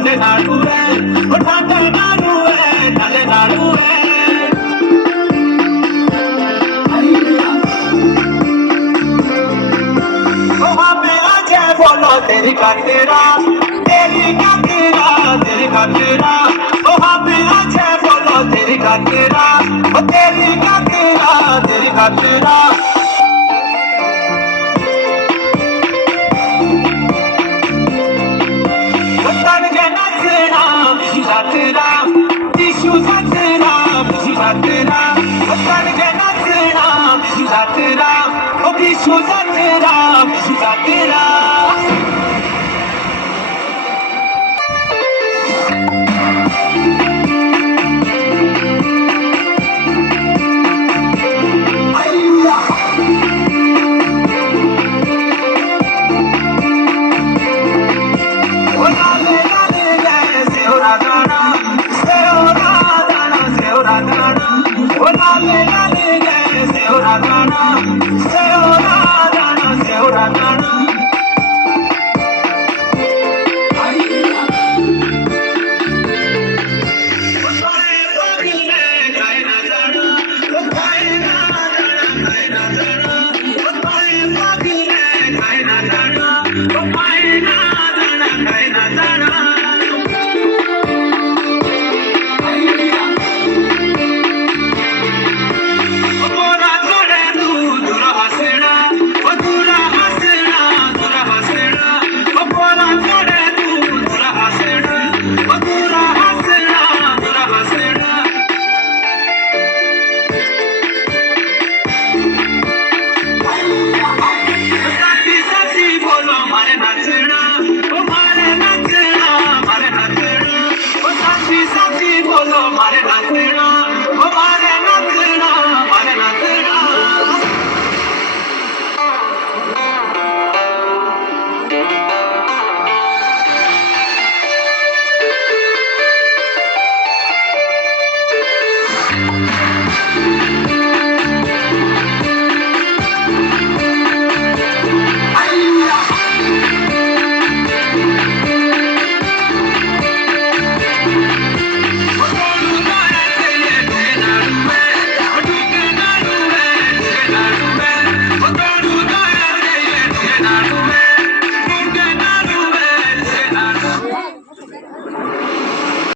Nale naluwe, nale naluwe, nale naluwe. तेरी का तेरा ओ हाँ पे अच्छे बोलो तेरी का तेरा ओ तेरी का तेरा तन जना तेरा बिशुजा तेरा बिशुजा तेरा बिशुजा तेरा तन जना तेरा बिशुजा तेरा ओ बिशुजा तेरा बिशुजा तेरा